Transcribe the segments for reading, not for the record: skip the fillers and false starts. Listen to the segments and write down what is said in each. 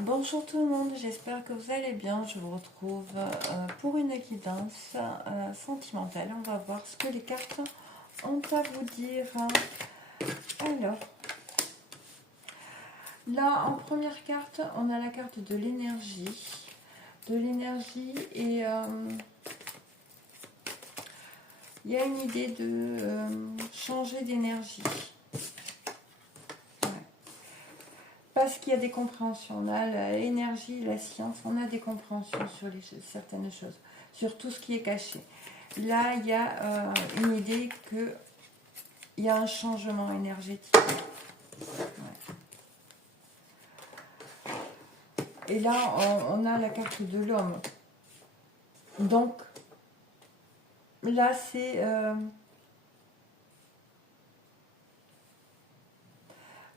Bonjour tout le monde, j'espère que vous allez bien. Je vous retrouve pour une guidance sentimentale. On va voir ce que les cartes ont à vous dire. Alors, là en première carte, on a la carte de l'énergie. Et il y a une idée de changer d'énergie. Parce qu'il y a des compréhensions. On a l'énergie, la science, on a des compréhensions sur certaines choses, sur tout ce qui est caché. Là, il y a une idée qu'il y a un changement énergétique. Ouais. Et là, on a la carte de l'homme. Donc, là, c'est...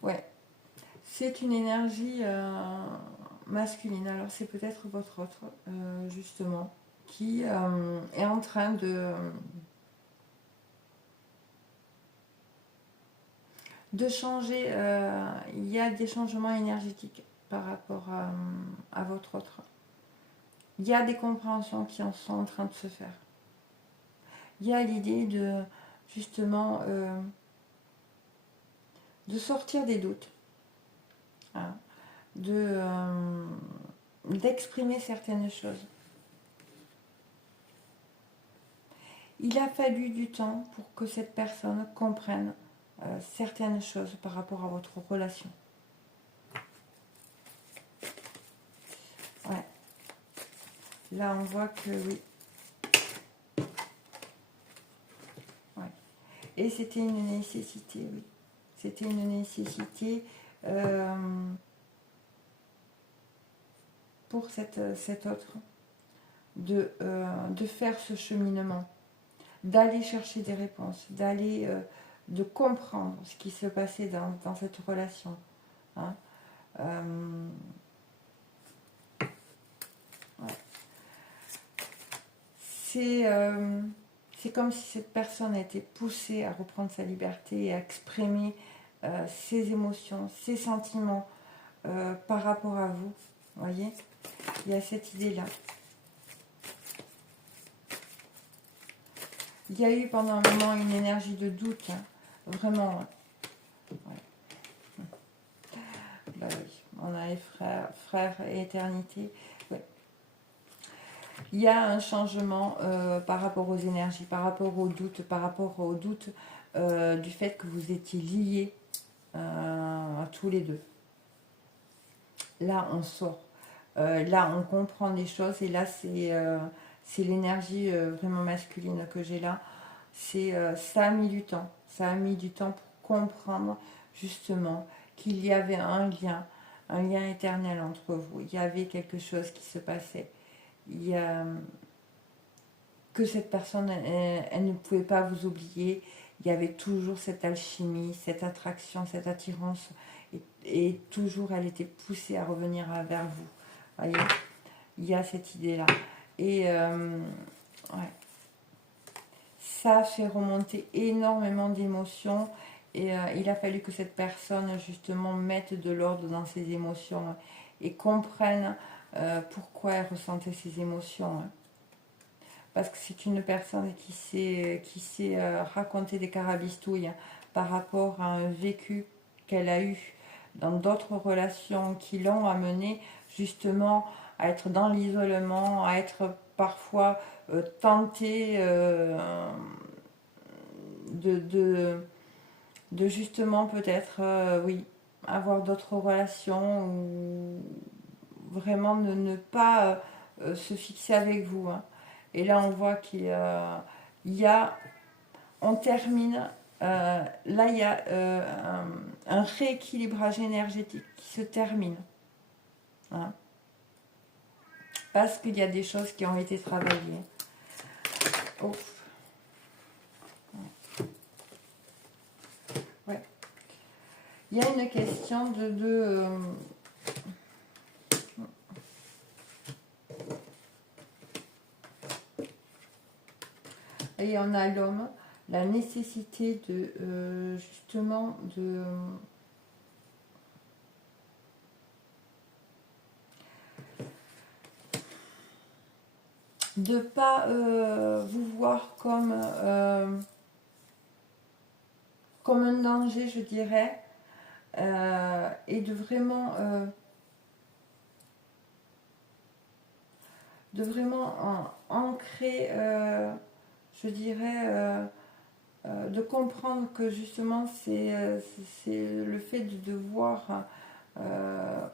ouais. C'est une énergie masculine. Alors, c'est peut-être votre autre, justement, qui est en train de changer. Il y a des changements énergétiques par rapport à votre autre. Il y a des compréhensions qui en sont en train de se faire. Il y a l'idée de, justement, de sortir des doutes. Hein, d'exprimer certaines choses. Il a fallu du temps pour que cette personne comprenne certaines choses par rapport à votre relation. Ouais. Là, on voit que oui. Ouais. Et c'était une nécessité, oui. C'était une nécessité pour cet autre de faire ce cheminement, d'aller chercher des réponses, de comprendre ce qui se passait dans cette relation. Hein. Ouais. C'est comme si cette personne a été poussée à reprendre sa liberté et à exprimer ses émotions, ses sentiments par rapport à vous. Vous voyez, il y a cette idée-là. Il y a eu pendant un moment une énergie de doute, hein, vraiment. Ouais. Bah oui, on a les frères et éternité. Ouais. Il y a un changement par rapport aux énergies, par rapport au doute du fait que vous étiez liés tous les deux. Là, on sort. Là, on comprend des choses. Et là, c'est l'énergie vraiment masculine que j'ai là. Ça a mis du temps. Ça a mis du temps pour comprendre justement qu'il y avait un lien éternel entre vous. Il y avait quelque chose qui se passait. Il y a que cette personne, elle ne pouvait pas vous oublier. Il y avait toujours cette alchimie, cette attraction, cette attirance. Et toujours, elle était poussée à revenir vers vous. Voyez, il y a cette idée-là. Et ouais. Ça fait remonter énormément d'émotions. Et il a fallu que cette personne, justement, mette de l'ordre dans ses émotions et comprenne pourquoi elle ressentait ces émotions. Parce que c'est une personne qui sait raconter des carabistouilles par rapport à un vécu qu'elle a eu dans d'autres relations qui l'ont amené justement à être dans l'isolement, à être parfois tentée de justement peut-être, oui, avoir d'autres relations ou vraiment ne pas se fixer avec vous. Hein. Et là, on voit qu'il y a, on termine, là, il y a un rééquilibrage énergétique qui se termine. Hein. Parce qu'il y a des choses qui ont été travaillées. Ouf. Ouais. Il y a une question et on a l'homme, la nécessité de justement de ne pas vous voir comme un danger, je dirais, et de vraiment ancrer, je dirais, de comprendre que justement c'est le fait de voir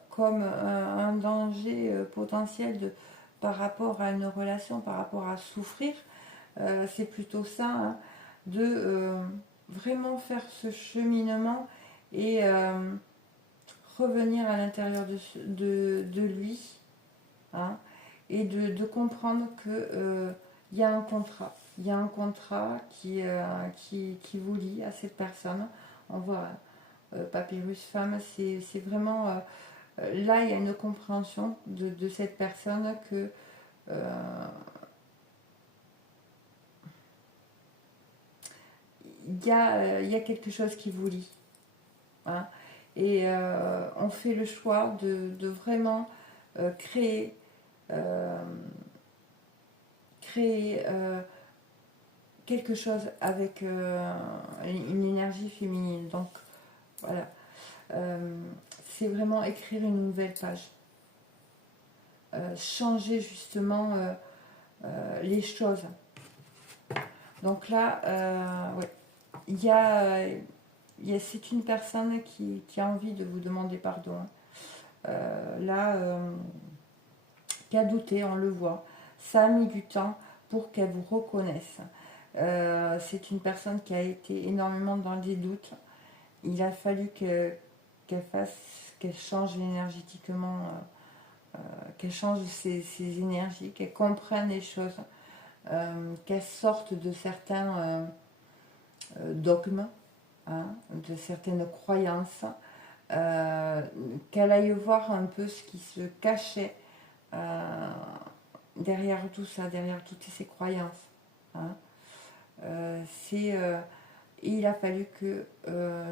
comme un danger potentiel par rapport à une relation, par rapport à souffrir, c'est plutôt ça, hein, de vraiment faire ce cheminement et revenir à l'intérieur de lui, hein, et de comprendre que il y a un contrat. Il y a un contrat qui vous lie à cette personne. On voit Papyrus Femme, c'est vraiment... là, il y a une compréhension de cette personne que... il y a quelque chose qui vous lie. Hein, et on fait le choix de vraiment créer quelque chose avec une énergie féminine. Donc voilà, c'est vraiment écrire une nouvelle page, changer justement les choses. Donc là, ouais, c'est une personne qui a envie de vous demander pardon. Là, qui a douté, on le voit. Ça a mis du temps pour qu'elle vous reconnaisse. C'est une personne qui a été énormément dans des doutes. Il a fallu qu'elle change énergétiquement, qu'elle change ses énergies, qu'elle comprenne les choses, qu'elle sorte de certains dogmes, hein, de certaines croyances, qu'elle aille voir un peu ce qui se cachait derrière tout ça, derrière toutes ces croyances. Hein. Et il a fallu que,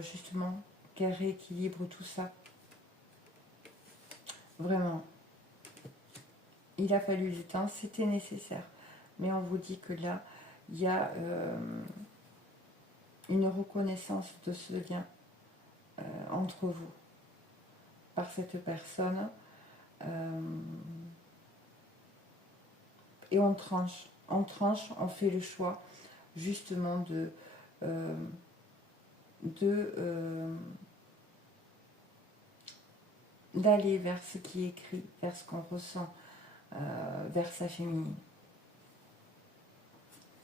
justement, qu'elle rééquilibre tout ça. Vraiment. Il a fallu du temps, c'était nécessaire. Mais on vous dit que là, il y a une reconnaissance de ce lien entre vous par cette personne. Et on tranche, on fait le choix justement d'aller vers ce qui est écrit, vers ce qu'on ressent, vers sa féminine.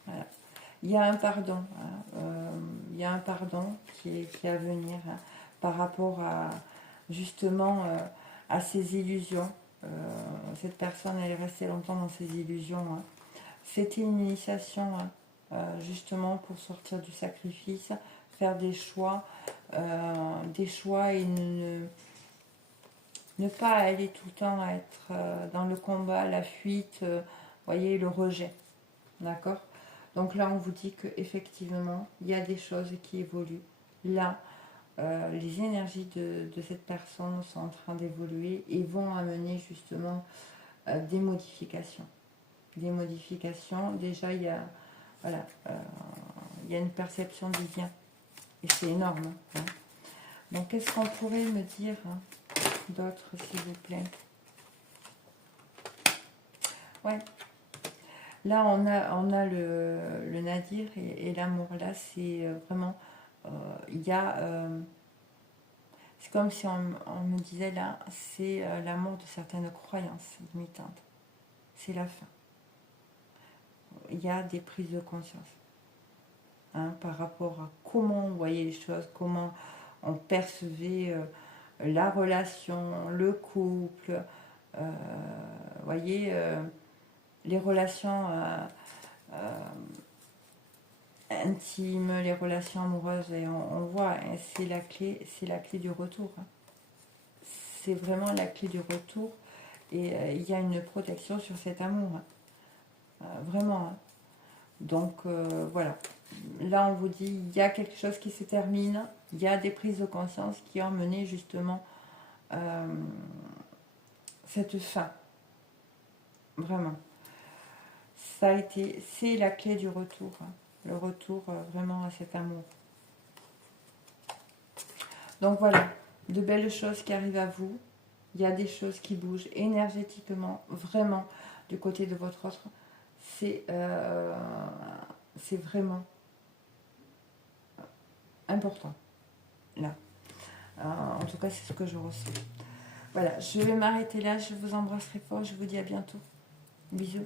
Voilà. Il y a un pardon, hein, il y a un pardon qui est à venir, hein, par rapport à justement à ses illusions. Cette personne, elle est restée longtemps dans ses illusions. Hein. C'était une initiation, hein, justement pour sortir du sacrifice, faire des choix et ne pas aller tout le temps à être dans le combat, la fuite, voyez, le rejet. D'accord? Donc là, on vous dit qu'effectivement, il y a des choses qui évoluent. Là, les énergies de cette personne sont en train d'évoluer et vont amener justement des modifications. Des modifications. Déjà, il y a, voilà, il y a une perception du bien. Et c'est énorme. Hein. Donc, qu'est-ce qu'on pourrait me dire, hein, d'autre, s'il vous plaît? Ouais. Là, on a le nadir et l'amour. Là, c'est vraiment... il y a... c'est comme si on me disait, là, c'est l'amour de certaines croyances limitantes. C'est la fin. Il y a des prises de conscience. Hein, par rapport à comment on voyait les choses, comment on percevait la relation, le couple, voyez, les relations intimes, les relations amoureuses, et on voit, hein, c'est la clé du retour. Hein. C'est vraiment la clé du retour, et il y a une protection sur cet amour. Hein. Vraiment. Hein. Donc voilà. Là, on vous dit, il y a quelque chose qui se termine, il y a des prises de conscience qui ont mené justement cette fin. Vraiment. ça a été, c'est la clé du retour, hein. Le retour vraiment à cet amour. Donc voilà, de belles choses qui arrivent à vous. Il y a des choses qui bougent énergétiquement, vraiment, du côté de votre autre. C'est vraiment important, là. En tout cas, c'est ce que je ressens. Voilà, je vais m'arrêter là. Je vous embrasse très fort. Je vous dis à bientôt. Bisous.